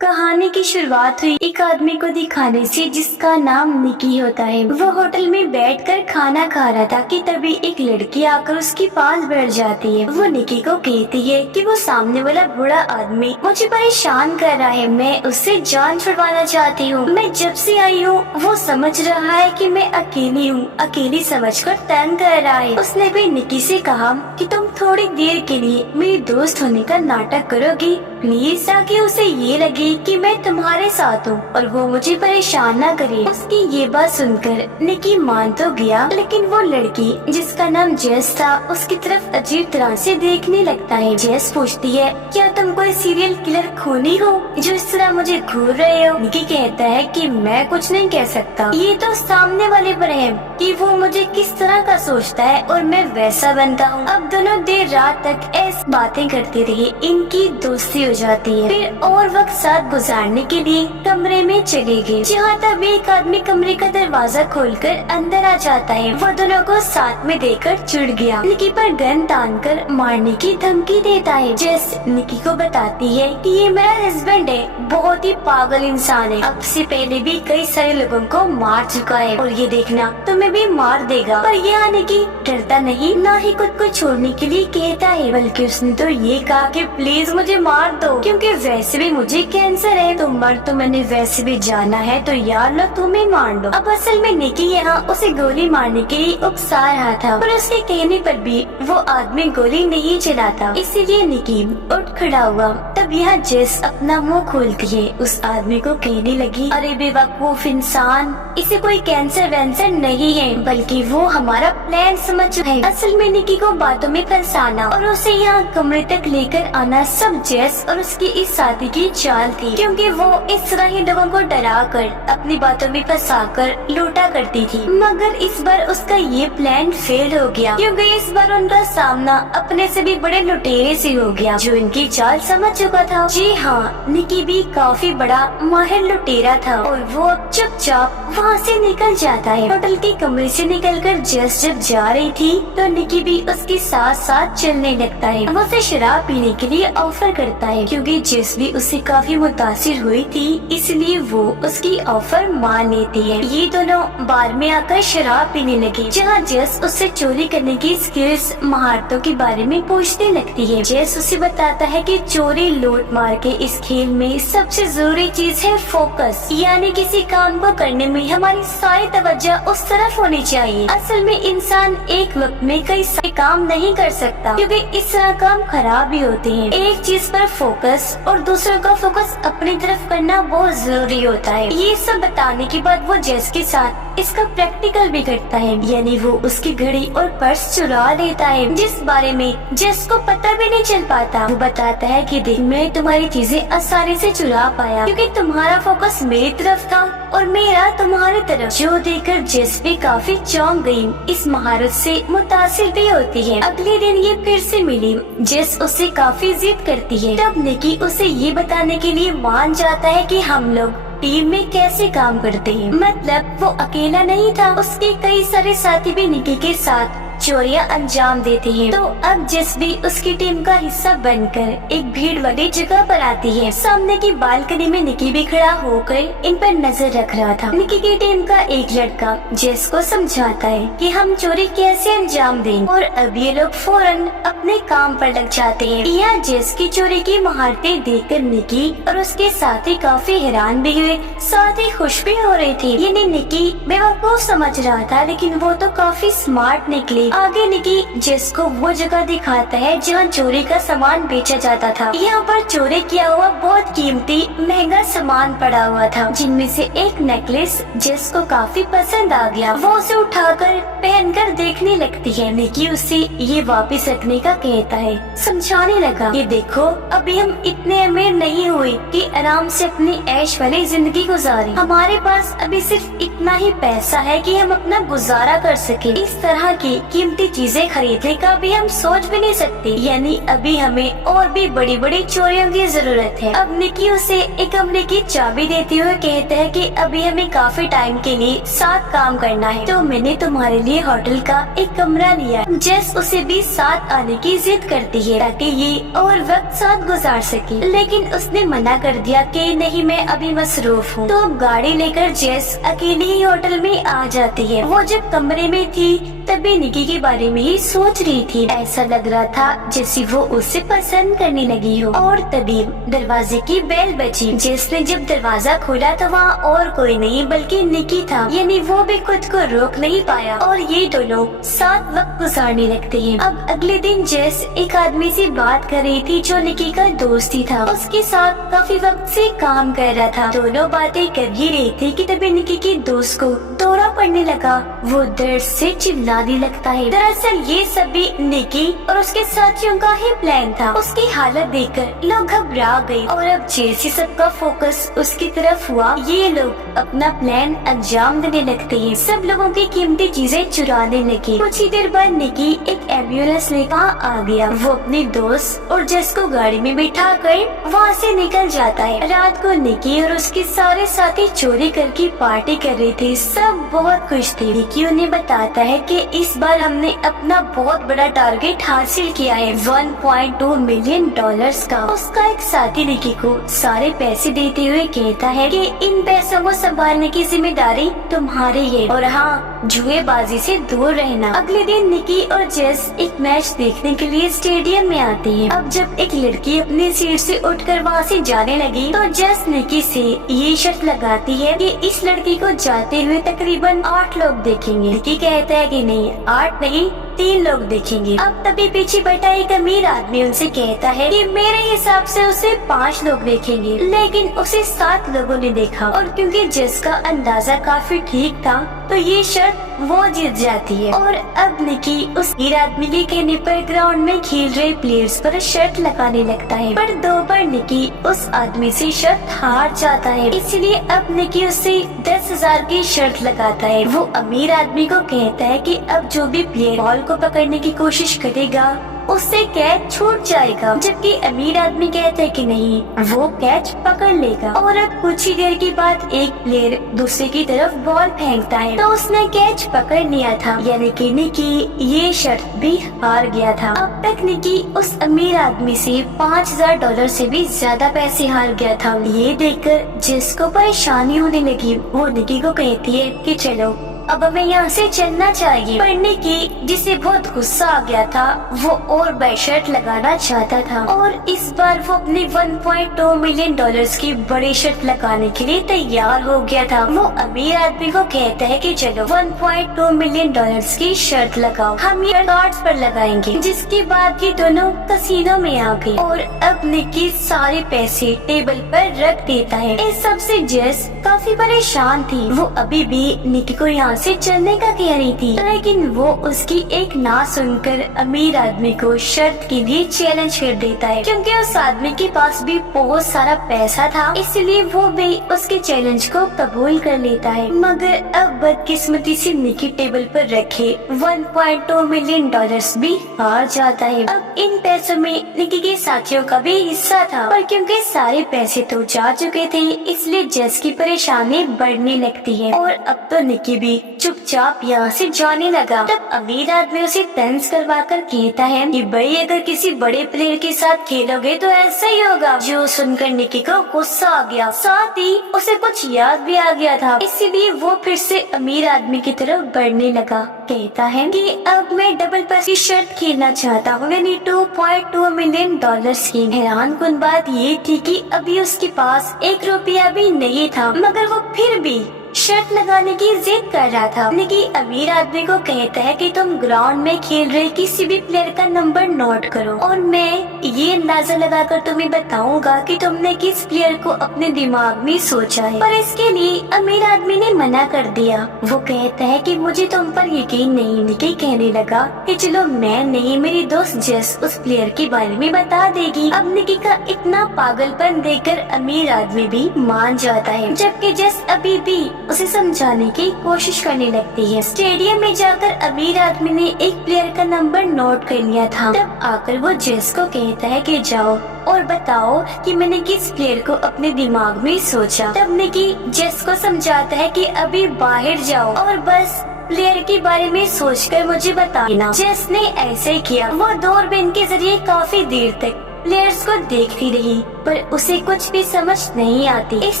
कहानी की शुरुआत हुई एक आदमी को दिखाने से जिसका नाम निकी होता है। वो होटल में बैठकर खाना खा रहा था कि तभी एक लड़की आकर उसके पास बैठ जाती है। वो निकी को कहती है कि वो सामने वाला बूढ़ा आदमी मुझे परेशान कर रहा है, मैं उससे जान छुड़वाना चाहती हूँ। मैं जब से आई हूँ वो समझ रहा है कि मैं अकेली हूँ, अकेली समझकर तंग कर रहा है। उसने भी निकी से कहा कि तुम थोड़ी देर के लिए मेरी दोस्त होने का नाटक करोगी प्लीज, ताकि उसे ये लगे कि मैं तुम्हारे साथ हूँ और वो मुझे परेशान ना करे। उसकी ये बात सुनकर निकी मान तो गया, लेकिन वो लड़की जिसका नाम जेस था उसकी तरफ अजीब तरह से देखने लगता है। जेस पूछती है, क्या तुम कोई सीरियल किलर खूनी हो जो इस तरह मुझे घूर रहे हो? निकी कहता है कि मैं कुछ नहीं कह सकता, ये तो सामने वाले पर है कि वो मुझे किस तरह का सोचता है और मैं वैसा बनता हूँ। अब दोनों देर रात तक ऐसी बातें करते रहे, इनकी दोस्ती हो जाती है। फिर और वक्त साथ गुजारने के लिए कमरे में चले गए, जहाँ तब एक आदमी कमरे का दरवाजा खोलकर अंदर आ जाता है। वो दोनों को साथ में देखकर चिढ़ गया, निकी पर गन तानकर मारने की धमकी देता है। जेस निकी को बताती है कि ये मेरा हस्बैंड है, बहुत ही पागल इंसान है, अब से पहले भी कई सारे लोगों को मार चुका है और ये देखना तुम्हें भी मार देगा। पर यहाँ निकी डरता नहीं, ना ही खुद को छोड़ने के लिए कहता है, बल्कि उसने तो ये कहा कि प्लीज मुझे मार दो, क्योंकि वैसे भी मुझे कैंसर है, तो मर तो मैंने वैसे भी जाना है, तो यार लो तुम्हें मार दो। अब असल में निकी यहाँ उसे गोली मारने के लिए उकसा रहा था, पर उसके कहने पर भी वो आदमी गोली नहीं चलाता, इसीलिए निकी उठ खड़ा हुआ। तब यहाँ जेस अपना मुंह खोलती है, उस आदमी को कहने लगी, अरे बेवकूफ इंसान, इसे कोई कैंसर वैंसर नहीं है, बल्कि वो हमारा प्लान समझ चुका है। असल में निकी को बातों में फंसाना और उसे यहाँ कमरे तक लेकर आना सब जेस और उसकी इस साथी की चाल थी, क्योंकि वो इस तरह ही लोगों को डरा कर अपनी बातों में फंसा कर लूटा करती थी। मगर इस बार उसका ये प्लान फेल हो गया, क्योंकि इस बार उनका सामना अपने से भी बड़े लुटेरे से हो गया जो इनकी चाल समझ चुका था। जी हाँ, निकी भी काफी बड़ा माहिर लुटेरा था और वो अब चुपचाप वहाँ से निकल जाता है। होटल के कमरे से निकलकर जेस जब जा रही थी तो निकी भी उसके साथ साथ चलने लगता है। वो उसे शराब पीने के लिए ऑफर करता है, क्योंकि जेस भी उससे काफी मुतासिर हुई थी, इसलिए वो उसकी ऑफर मान लेती है। ये दोनों बार में आकर शराब पीने लगे, जहाँ जेस उससे चोरी करने की स्किल्स महारतों के बारे में पूछने लगती है। जेस उसे बताता है कि चोरी लूट मार के इस खेल में सबसे जरूरी चीज है फोकस, यानी किसी काम को करने में हमारी सारी तवज्जो उस तरफ होनी चाहिए। असल में इंसान एक वक्त में कई सारे काम नहीं कर सकता, क्योंकि इस तरह काम खराब भी होते हैं। एक चीज पर फोकस और दूसरों का फोकस अपनी तरफ करना बहुत जरूरी होता है। ये सब बताने के बाद वो जेस के साथ इसका प्रैक्टिकल भी करता है, यानी वो उसकी घड़ी और पर्स चुरा लेता है, जिस बारे में जेस को पता भी नहीं चल पाता। वो बताता है कि देख, मैं तुम्हारी चीजें आसानी से चुरा पाया, क्योंकि तुम्हारा फोकस मेरी तरफ था और मेरा तुम्हारी तरफ। जो देखकर जेस भी काफी चौंक गई, इस महारत से मुतासिर भी होती है। अगले दिन ये फिर से मिली, जेस उससे काफी जिद करती है। तब निकी उसे ये बताने के लिए मान जाता है कि हम लोग टीम में कैसे काम करते हैं, मतलब वो अकेला नहीं था, उसके कई सारे साथी भी निकी के साथ चोरियां अंजाम देते हैं। तो अब जेस भी उसकी टीम का हिस्सा बनकर एक भीड़ वाली जगह पर आती है। सामने की बालकनी में निकी भी खड़ा होकर इन पर नजर रख रहा था। निकी की टीम का एक लड़का जेस को समझाता है कि हम चोरी कैसे अंजाम दें, और अब ये लोग फौरन अपने काम पर लग जाते हैं। यहाँ जेस की चोरी की महारतें देखकर निकी और उसके साथी काफी हैरान भी हुए, साथ ही खुश भी हो रहे थे। यानी निकी बेवकूफ समझ रहा था, लेकिन वो तो काफी स्मार्ट निकली। आगे निकी जेस को वो जगह दिखाता है जहाँ चोरी का सामान बेचा जाता था। यहाँ पर चोरी किया हुआ बहुत कीमती महंगा सामान पड़ा हुआ था, जिनमें से एक नेकलेस जेस को काफी पसंद आ गया। वो उसे उठाकर पहनकर देखने लगती है। निकी उसे ये वापस रखने का कहता है, समझाने लगा कि देखो, अभी हम इतने अमीर नहीं हुए कि आराम से अपनी ऐश वाली जिंदगी गुजारें। हमारे पास अभी सिर्फ इतना ही पैसा है कि हम अपना गुजारा कर सके, इस तरह की कीमती चीजें खरीदने का भी हम सोच भी नहीं सकते। यानी अभी हमें और भी बड़ी बड़ी चोरियों की जरूरत है। अब निकी उसे एक कमरे की चाबी देते हुए कहता है कि अभी हमें काफी टाइम के लिए साथ काम करना है, तो मैंने तुम्हारे लिए होटल का एक कमरा लिया। जेस उसे भी साथ आने की जिद करती है ताकि ये और वक्त साथ गुजार सके, लेकिन उसने मना कर दिया कि नहीं, मैं अभी मसरूफ हूँ। तो गाड़ी लेकर जेस अकेली ही होटल में आ जाती है। वो जब कमरे में थी तभी निकी के बारे में ही सोच रही थी। ऐसा लग रहा था जैसे वो उसे पसंद करने लगी हो। और तभी दरवाजे की बेल बजी। जेस ने जब दरवाजा खोला तो वहाँ और कोई नहीं बल्कि निकी था। यानी वो भी खुद को रोक नहीं पाया और ये दोनों साथ वक्त गुजारने लगते हैं। अब अगले दिन जेस एक आदमी से बात कर रही थी जो निकी का दोस्त ही था। उसके साथ काफी वक्त से काम कर रहा था। दोनों बातें कर ही रही थी कि तभी निकी के दोस्त को दौरा पड़ने लगा। वो दर्द से चिल्लाने लगता है। दरअसल ये सभी निकी और उसके साथियों का ही प्लान था। उसकी हालत देखकर लोग घबरा गए और अब जैसे सबका फोकस उसकी तरफ हुआ, ये लोग अपना प्लान अंजाम देने लगते हैं। सब लोगों की कीमती चीजें चुराने लगे। कुछ ही देर बाद निकी एक एम्बुलेंस लेकर आ गया। वो अपने दोस्त और जेस को गाड़ी में बिठा कर वहाँ से निकल जाता है। रात को निकी और उसके सारे साथी चोरी करके पार्टी कर रहे थे। सब बहुत खुश थे। निकी उन्हें बताता है कि इस बार हमने अपना बहुत बड़ा टारगेट हासिल किया है, $1.2 मिलियन का। उसका एक साथी निकी को सारे पैसे देते हुए कहता है कि इन पैसों को संभालने की जिम्मेदारी तुम्हारी है और हाँ, जुएबाजी से दूर रहना। अगले दिन निकी और जेस एक मैच देखने के लिए स्टेडियम में आते हैं। अब जब एक लड़की अपनी सीट से उठकर वहाँ से जाने लगी तो जेस निकी से ये शर्त लगाती है कि इस लड़की को जाते हुए तकरीबन 8 लोग देखेंगे। निकी कहता है कि नहीं, 8 नहीं, 3 लोग देखेंगे। अब तभी पीछे बैठा एक अमीर आदमी उनसे कहता है कि मेरे हिसाब से उसे 5 लोग देखेंगे, लेकिन उसे 7 लोगों ने देखा। और क्योंकि जेस का अंदाजा काफी ठीक था तो ये शर्त वो जीत जाती है। और अब निकी उस अमीर आदमी के कहने पर ग्राउंड में खेल रहे प्लेयर्स पर शर्त लगाने लगता है, पर 2 बार निकी उस आदमी से शर्त हार जाता है। इसलिए अब निकी उससे 10,000 की शर्त लगाता है। वो अमीर आदमी को कहता है कि अब जो भी प्लेयर बॉल को पकड़ने की कोशिश करेगा उससे कैच छूट जाएगा, जबकि अमीर आदमी कहते हैं कि नहीं, वो कैच पकड़ लेगा। और अब कुछ ही देर के बाद एक प्लेयर दूसरे की तरफ बॉल फेंकता है तो उसने कैच पकड़ लिया था, यानी कि निकी ये शर्त भी हार गया था। अब तक निकी उस अमीर आदमी से $5,000 से भी ज्यादा पैसे हार गया था। ये देखकर जिसको परेशानी होने लगी वो निकी को कहती है कि चलो अब हमें यहाँ से चलना चाहिए। पर निकी, जिसे बहुत गुस्सा आ गया था, वो और बड़ी शर्त लगाना चाहता था और इस बार वो अपने $1.2 मिलियन की बड़ी शर्त लगाने के लिए तैयार हो गया था। वो अमीर आदमी को कहता है कि चलो $1.2 मिलियन की शर्त लगाओ, हम ये कार्ड्स पर लगाएंगे। जिसके बाद ये दोनों कसीनो में आ गए और अब निकी सारे पैसे टेबल पर रख देता है। इस सब से जेस काफी परेशान थी। वो अभी भी निकी को यहाँ से चलने का कह रही थी, लेकिन वो उसकी एक ना सुनकर अमीर आदमी को शर्त के लिए चैलेंज कर देता है। क्योंकि उस आदमी के पास भी बहुत सारा पैसा था, इसलिए वो भी उसके चैलेंज को कबूल कर लेता है। मगर अब बदकिस्मती से निकी टेबल पर रखे $1.2 मिलियन भी हार जाता है। अब इन पैसों में निकी के साथियों का भी हिस्सा था, पर क्योंकि सारे पैसे तो जा चुके थे इसलिए जेस की परेशानी बढ़ने लगती है और अब तो निकी भी चुपचाप यहाँ से जाने लगा। तब अमीर आदमी उसे तंज करवा कर कहता है कि भाई, अगर किसी बड़े प्लेयर के साथ खेलोगे तो ऐसा ही होगा। जो सुनकर निकी को गुस्सा आ गया, साथ ही उसे कुछ याद भी आ गया था, इसीलिए वो फिर से अमीर आदमी की तरफ बढ़ने लगा। कहता है कि अब मैं डबल पास की शर्त खेलना चाहता हूँ, यानी $2.2 मिलियन की। हैरान कुन बात ये थी कि अभी उसके पास $1 भी नहीं था, मगर वो फिर भी शर्त लगाने की जिद कर रहा था। निकी अमीर आदमी को कहता है कि तुम ग्राउंड में खेल रहे किसी भी प्लेयर का नंबर नोट करो और मैं ये अंदाजा लगाकर तुम्हें बताऊंगा कि तुमने किस प्लेयर को अपने दिमाग में सोचा है। पर इसके लिए अमीर आदमी ने मना कर दिया। वो कहता है कि मुझे तुम पर यकीन नहीं। निकी कहने लगा कि चलो मैं नहीं, मेरी दोस्त जेस उस प्लेयर के बारे में बता देगी। अब निकी का इतना पागलपन देखकर अमीर आदमी भी मान जाता है, जबकि जेस अभी भी उसे समझाने की कोशिश करने लगती है। स्टेडियम में जाकर अमीर आदमी ने एक प्लेयर का नंबर नोट कर लिया था। तब आकर वो जेस को कहता है कि जाओ और बताओ कि मैंने किस प्लेयर को अपने दिमाग में सोचा। तब निकी जेस को समझाता है कि अभी बाहर जाओ और बस प्लेयर के बारे में सोचकर मुझे बताना। जेस ने ऐसे ही किया। वो दूरबीन के जरिए काफी देर तक प्लेयर्स को देखती रही पर उसे कुछ भी समझ नहीं आती। इस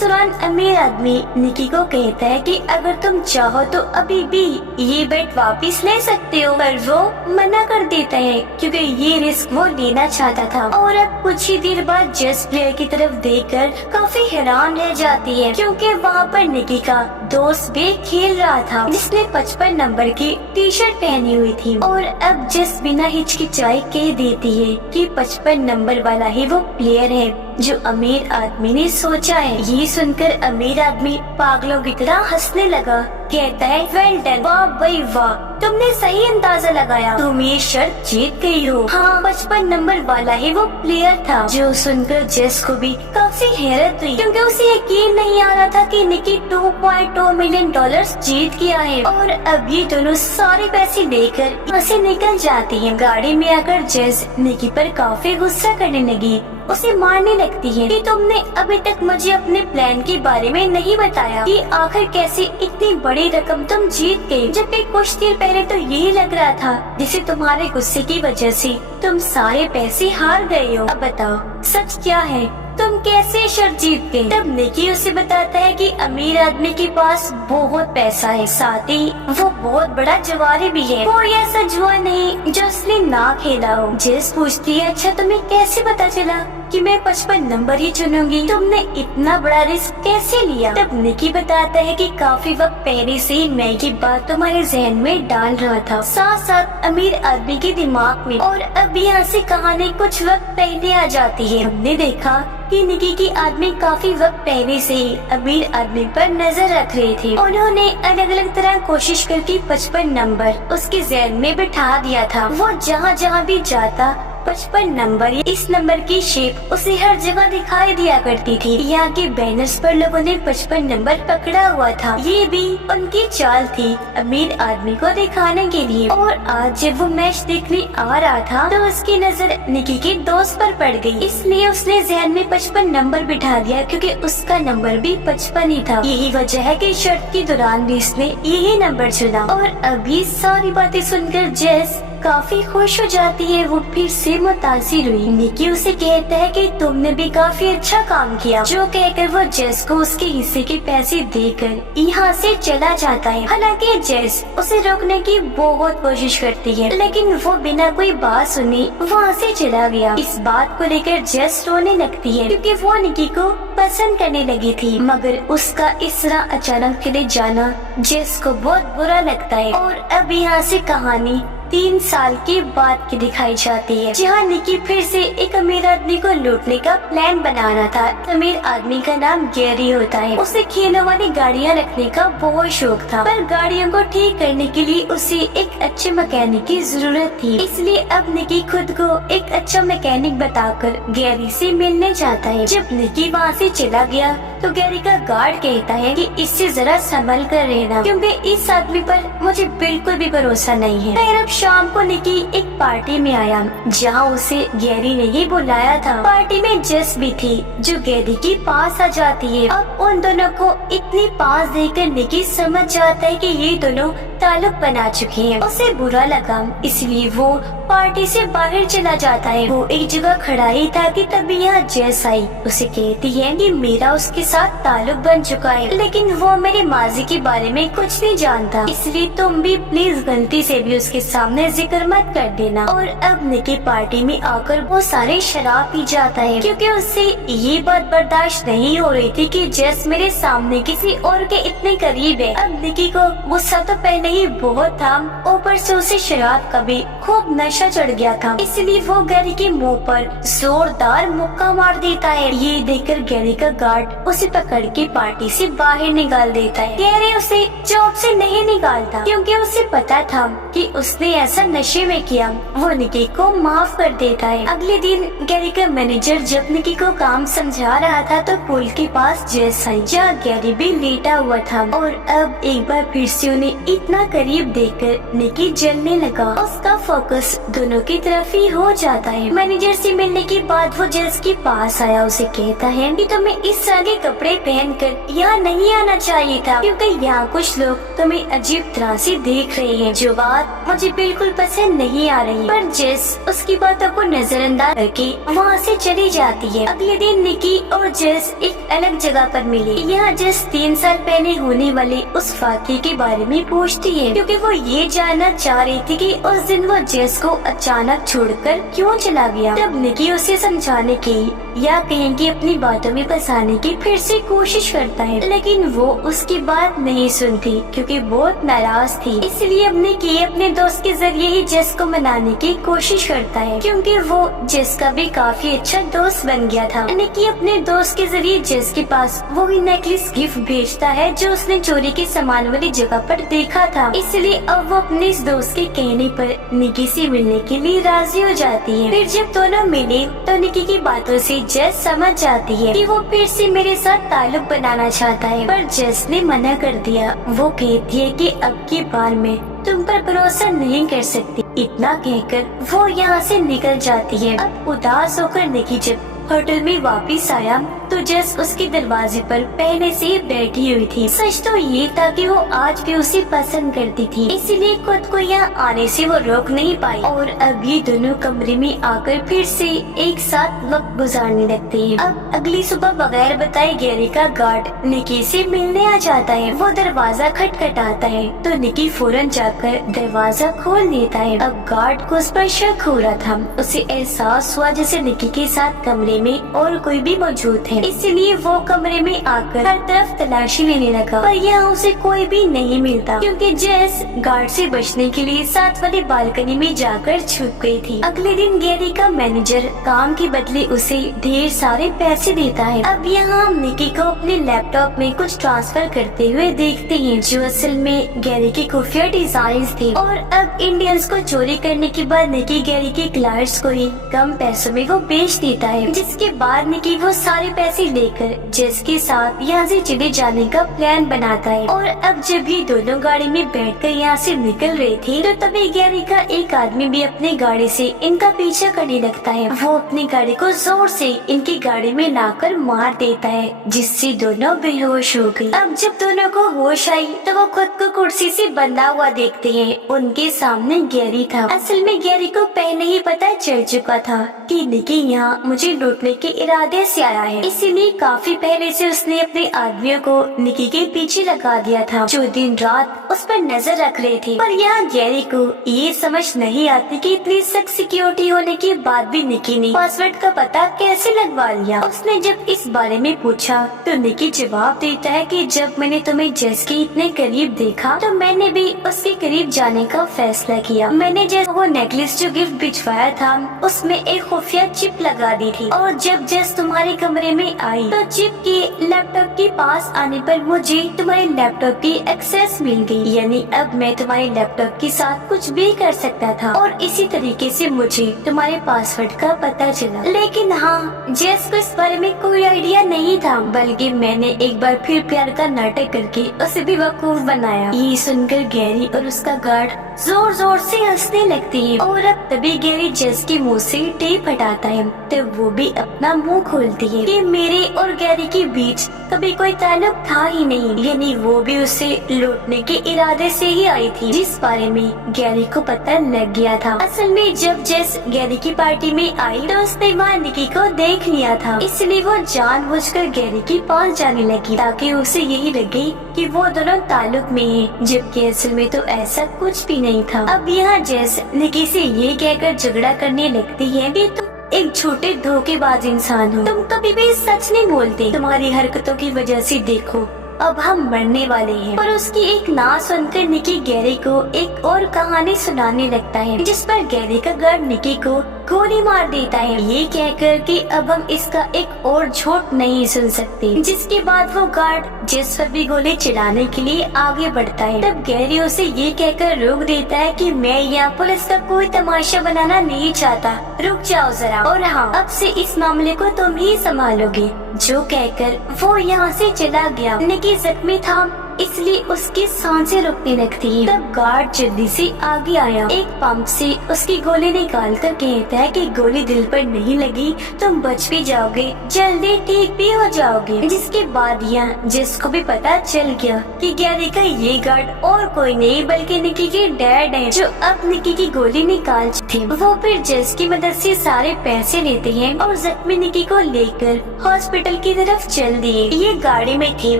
दौरान अमीर आदमी निकी को कहता है कि अगर तुम चाहो तो अभी भी ये बेट वापस ले सकते हो, पर वो मना कर देता है क्योंकि ये रिस्क वो लेना चाहता था। और अब कुछ ही देर बाद जेस प्लेयर की तरफ देखकर काफी हैरान रह जाती है क्योंकि वहाँ पर निकी का दोस्त भी खेल रहा था जिसने 55 नंबर की टी शर्ट पहनी हुई थी। और अब जेस बिना हिचकिचाए कह देती है कि 55 नंबर वाला ही वो प्लेयर है जो अमीर आदमी ने सोचा है। ये सुनकर अमीर आदमी पागलों की तरह हंसने लगा। कहता है वेल डन, वाह भाई वाह, तुमने सही अंदाजा लगाया, तुम ये शर्त जीत गई हो। हाँ, 55 नंबर वाला ही वो प्लेयर था। जो सुनकर जेस को भी काफी हैरत हुई क्योंकि उसे यकीन नहीं आ रहा था कि निकी $2.2 मिलियन जीत गया है। और अब ये दोनों सारे पैसे लेकर यहाँ से निकल जाती हैं। गाड़ी में आकर जेस निकी पर काफी गुस्सा करने लगी। उसे मारने लगती है कि तुमने अभी तक मुझे अपने प्लान के बारे में नहीं बताया कि आखिर कैसे इतनी बड़ी रकम तुम जीत गए, जबकि कुछ देर पहले तो यही लग रहा था जिसे तुम्हारे गुस्से की वजह से तुम सारे पैसे हार गए हो। अब बताओ सच क्या है, तुम कैसे शर्त जीत गए? तब निकी उसे बताता है कि अमीर आदमी के पास बहुत पैसा है, साथ ही वो बहुत बड़ा जुआरी भी है। कोई ऐसा जुआ नहीं जो उसने ना खेला हो। जेस पूछती है अच्छा तुम्हें कैसे पता चला कि मैं 55 नंबर ही चुनूंगी, तुमने इतना बड़ा रिस्क कैसे लिया? तब निकी बताता है कि काफी वक्त पहले से ही मैं ये बात तुम्हारे जहन में डाल रहा था, साथ साथ अमीर आदमी के दिमाग में। और अब यहाँ से कहानी कुछ वक्त पहले आ जाती है। हमने देखा कि निकी की आदमी काफी वक्त पहले से ही अमीर आदमी पर नजर रख रहे थे। उन्होंने अलग अलग तरह कोशिश करके 55 नंबर उसके जहन में बिठा दिया था। वो जहाँ जहाँ भी जाता 55 नंबर, इस नंबर की शेप उसे हर जगह दिखाई दिया करती थी। यहाँ के बैनर्स पर लोगों ने 55 नंबर पकड़ा हुआ था। ये भी उनकी चाल थी अमीर आदमी को दिखाने के लिए। और आज जब वो मैच देखने आ रहा था तो उसकी नजर निकी के दोस्त पर पड़ गई, इसलिए उसने जहन में 55 नंबर बिठा दिया क्योंकि उसका नंबर भी 55 ही था। यही वजह है कि शर्त के दौरान भी उसने यही नंबर चुना। और अभी सारी बातें सुनकर जेस काफी खुश हो जाती है। वो फिर से मुतासिर हुई। निकी उसे कहता है कि तुमने भी काफी अच्छा काम किया, जो कहकर वो जेस को उसके हिस्से के पैसे देकर यहाँ से चला जाता है। हालांकि जेस उसे रोकने की बहुत कोशिश करती है लेकिन वो बिना कोई बात सुने वहाँ से चला गया। इस बात को लेकर जेस रोने लगती है क्योंकि वो निकी को पसंद करने लगी थी, मगर उसका इस तरह अचानक चले जाना जेस को बहुत बुरा लगता है। और अब यहाँ से कहानी 3 साल के बाद की दिखाई जाती है, जहाँ निकी फिर से एक अमीर आदमी को लूटने का प्लान बनाना था। अमीर आदमी का नाम गैरी होता है। उसे खेलों वाली गाड़ियाँ रखने का बहुत शौक था, पर गाड़ियों को ठीक करने के लिए उसे एक अच्छे मैकेनिक की जरूरत थी। इसलिए अब निकी खुद को एक अच्छा मैकेनिक बताकर गैरी से मिलने जाता है। जब निकी वहाँ से चला गया तो गैरी का गार्ड कहता है कि इससे जरा संभल कर रहना क्योंकि इस आदमी पर मुझे बिल्कुल भी भरोसा नहीं है। फिर अब शाम को निकी एक पार्टी में आया जहाँ उसे गैरी ने ही बुलाया था। पार्टी में जेस भी थी जो गैरी के पास आ जाती है। अब उन दोनों को इतनी पास देखकर निकी समझ जाता है कि ये दोनों ताल्लुक बना चुके हैं। उसे बुरा लगा इसलिए वो पार्टी से बाहर चला जाता है। वो एक जगह खड़ा ही था कि तभी यहाँ जेस आई। उसे कहती है कि मेरा उसके साथ ताल्लुक बन चुका है लेकिन वो मेरे माजी के बारे में कुछ नहीं जानता, इसलिए तुम भी प्लीज गलती से भी उसके सामने जिक्र मत कर देना। और अब निकी पार्टी में आकर वो सारे शराब पी जाता है क्योंकि उससे ये बात बर्दाश्त नहीं हो रही थी कि जेस मेरे सामने किसी और के इतने करीब है। अब निकी को गुस्सा तो पहले ही बहुत था, ऊपर से उसे शराब का भी खूब नशा चढ़ गया था, इसलिए वो गैरी के मुंह पर जोरदार मुक्का मार देता है। ये देखकर गैरी का गार्ड उसे पकड़ के पार्टी से बाहर निकाल देता है। गैरी उसे चौक से नहीं निकालता क्योंकि उसे पता था कि उसने ऐसा नशे में किया, वो निकी को माफ कर देता है। अगले दिन गैरी का मैनेजर जब निकी को काम समझा रहा था तो पूल के पास जेस आई, जहाँ गैरी भी लेटा हुआ था, और अब एक बार फिर से उन्हें इतना करीब देखकर निकी जलने लगा। उसका फोकस दोनों की तरफ ही हो जाता है। मैनेजर से मिलने के बाद वो जेस के पास आया, उसे कहता है कि तुम्हें इस तरह के कपड़े पहनकर यहाँ नहीं आना चाहिए था, क्योंकि यहाँ कुछ लोग तुम्हें अजीब तरह से देख रहे हैं, जो बात मुझे बिल्कुल पसंद नहीं आ रही। पर जेस उसकी बातों को नजरअंदाज करके वहाँ से चली जाती है। अगले दिन निकी और जेस एक अलग जगह पर मिले। यहाँ जेस 3 साल पहले होने वाले उस वाक़ये के बारे में पूछती है, क्योंकि वो ये जानना चाह रही थी कि उस दिन वो जेस को अचानक छोड़कर क्यों चला गया। तब निकी उसे समझाने की या कहें कि अपनी बातों में फंसाने की फिर से कोशिश करता है, लेकिन वो उसकी बात नहीं सुनती क्योंकि बहुत नाराज थी। इसलिए अब निकी अपने दोस्त के जरिए ही जेस को मनाने की कोशिश करता है, क्योंकि वो जेस का भी काफी अच्छा दोस्त बन गया था। निकी अपने दोस्त के जरिए जेस के पास वो ही नेकलेस गिफ्ट भेजता है जो उसने चोरी के सामान वाली जगह पर देखा था। इसलिए अब वो अपने इस दोस्त के कहने पर निकी से मिलने के लिए राजी हो जाती है। फिर जब दोनों मिले तो निकी की बातों से जेस समझ जाती है कि वो फिर से मेरे साथ ताल्लुक बनाना चाहता है, पर जेस ने मना कर दिया। वो कहती है कि अब की बार में तुम पर भरोसा नहीं कर सकती। इतना कहकर वो यहाँ से निकल जाती है। अब उदास होकर निकी जब होटल में वापस आया तो जेस उसके दरवाजे पर पहले से ही बैठी हुई थी। सच तो ये था कि वो आज भी उसे पसंद करती थी, इसीलिए खुद को यहाँ आने से वो रोक नहीं पाई। और अब ये दोनों कमरे में आकर फिर से एक साथ वक्त गुजारने लगते हैं। अब अगली सुबह बगैर बताए गैरी का गार्ड निकी से मिलने आ जाता है। वो दरवाजा खटखटाता है तो निकी फौरन जाकर दरवाजा खोल देता है। अब गार्ड को उस पर शक हो रहा था। उसे एहसास हुआ जैसे निकी के साथ कमरे में और कोई भी मौजूद है, इसलिए वो कमरे में आकर हर तरफ तलाशी लेने लगा, पर यहाँ उसे कोई भी नहीं मिलता, क्योंकि जेस गार्ड से बचने के लिए साथ वाली बालकनी में जाकर छुप गई थी। अगले दिन गैरी का मैनेजर काम के बदले उसे ढेर सारे पैसे देता है। अब यहाँ हम निकी को अपने लैपटॉप में कुछ ट्रांसफर करते हुए देखते हैं, जो असल में गैरी के खुफिया डिजाइन थे। और अब इंडियंस को चोरी करने के बाद निकी गैरी के क्लाइंट्स को ही कम पैसों में वो बेच देता है, जिसके बाद निकी वो सारे पैसे लेकर जेस के साथ यहाँ से चले जाने का प्लान बनाता है। और अब जब ये दोनों गाड़ी में बैठकर यहाँ से निकल रहे थे तो तभी गैरी का एक आदमी भी अपनी गाड़ी से इनका पीछा करने लगता है। वो अपनी गाड़ी को जोर से इनकी गाड़ी में लाकर मार देता है, जिससे दोनों बेहोश हो गए। अब जब दोनों को होश आई तो वो खुद को कुर्सी से बंधा हुआ देखते हैं। उनके सामने गैरी था। असल में गैरी को पहले ही पता चल चुका था कि निकी यहाँ मुझे लूटने के इरादे से आया है, इसीलिए काफी पहले से उसने अपने आदमियों को निकी के पीछे लगा दिया था, जो दिन रात उस पर नजर रख रहे थे। पर यहाँ गैरी को ये समझ नहीं आती कि इतनी सख्त सिक्योरिटी होने के बाद भी निकी ने पासवर्ड का पता कैसे लगवा लिया। उसने जब इस बारे में पूछा तो निकी जवाब देता है कि जब मैंने तुम्हें जेस के इतने करीब देखा तो मैंने भी उसके करीब जाने का फैसला किया। मैंने जेस वो नेकलेस जो गिफ्ट भिजवाया था उसमें एक खुफिया चिप लगा दी थी, और जब जेस तुम्हारे कमरे में आई तो चिप के लैपटॉप के पास आने पर मुझे तुम्हारे लैपटॉप की एक्सेस मिल गई, यानी अब मैं तुम्हारे लैपटॉप के साथ कुछ भी कर सकता था, और इसी तरीके से मुझे तुम्हारे पासवर्ड का पता चला। लेकिन हाँ, जेस को इस बारे में कोई आइडिया नहीं था, बल्कि मैंने एक बार फिर प्यार का नाटक करके उसे भी बेवकूफ बनाया। ये सुनकर गैरी और उसका गार्ड जोर जोर से हंसने लगते हैं, और अब तभी गैरी जेस के मुंह से टेप हटाता है तो वो भी अपना मुंह खोलती है कि मेरे और गैरी के बीच कभी कोई ताल्लुक था ही नहीं, यानी वो भी उसे लूटने के इरादे से ही आई थी, जिस बारे में गैरी को पता लग गया था। असल में जब जेस गैरी की पार्टी में आई तो उसने वहाँ निकी को देख लिया था, इसलिए वो जानबूझकर गैरी के पास जाने लगी ताकि उसे यही लगे कि वो दोनों ताल्लुक में हैं, जबकि असल में तो ऐसा कुछ भी नहीं था। अब यहाँ जेस निकी से ये कहकर झगड़ा करने लगती है कि तुम एक छोटे धोखेबाज इंसान हो, तुम कभी भी सच नहीं बोलते, तुम्हारी हरकतों की वजह से देखो अब हम मरने वाले हैं। और उसकी एक ना सुनकर निकी गैरी को एक और कहानी सुनाने लगता है, जिस पर गैरी का गार्ड निकी को गोली मार देता है, ये कहकर कि अब हम इसका एक और झूठ नहीं सुन सकते। जिसके बाद वो गार्ड जेस पर भी गोली चलाने के लिए आगे बढ़ता है। तब गैरी उसे ये कहकर रोक देता है कि मैं यहाँ पुलिस का कोई तमाशा बनाना नहीं चाहता, रुक जाओ जरा, और हाँ, अब से इस मामले को तुम ही संभालोगे। जो कहकर वो यहाँ से चला गया। निकी जख्मी था इसलिए उसकी सांसें रुकने लगती है। तब गार्ड जल्दी से आगे आया, एक पंप से उसकी गोली निकाल कर कहता है कि गोली दिल पर नहीं लगी, तुम बच भी जाओगे, जल्दी ठीक भी हो जाओगे। जिसके बाद यहाँ जिसको भी पता चल गया कि गैरी का ये गार्ड और कोई नहीं बल्कि निकी के डैड है, जो अब निकी की गोली निकाल थे। वो फिर जेस की मदद से सारे पैसे लेते हैं और जख्मी निकी को लेकर हॉस्पिटल की तरफ चल दिए। ये गाड़ी में थे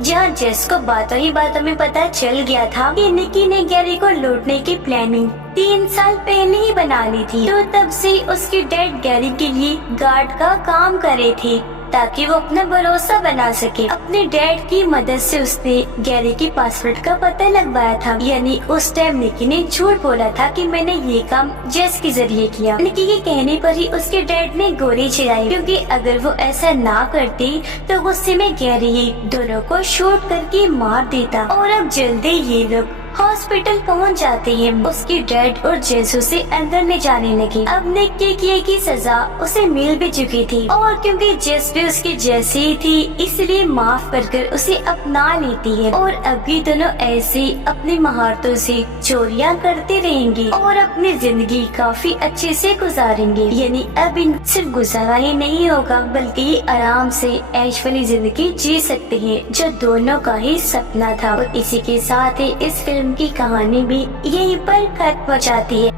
जहाँ जेस को बातों में पता चल गया था कि निकी ने गैरी को लूटने की प्लानिंग 3 साल पहले ही बना ली थी। तो तब से उसकी डैड गैरी के लिए गार्ड का काम करे थे ताकि वो अपना भरोसा बना सके। अपने डैड की मदद से उसने गैरी की पासवर्ड का पता लगवाया था। यानी उस टाइम निकी ने झूठ बोला था कि मैंने ये काम जेस के जरिए किया। निकी के कहने पर ही उसके डैड ने गोली चलाई, क्योंकि अगर वो ऐसा ना करती तो गुस्से में गैरी ही दोनों को शूट करके मार देता। और अब जल्दी ये लोग हॉस्पिटल पहुंच जाते हैं। उसके डैड और जेस उसे अंदर ले जाने लगे। अब निक के किए की सजा उसे मिल भी चुकी थी, और क्योंकि जेस भी उसकी जैसी ही थी इसलिए माफ कर उसे अपना लेती है। और अभी दोनों ऐसे अपनी महारतों से चोरियां करते रहेंगे और अपनी जिंदगी काफी अच्छे से गुजारेंगे। यानी अब इन सिर्फ गुजारा ही नहीं होगा बल्कि ये आराम से ऐश वाली जिंदगी जी सकते हैं, जो दोनों का ही सपना था। और इसी के साथ ही इस फिल्म की कहानी भी यहीं पर खत्म हो जाती है।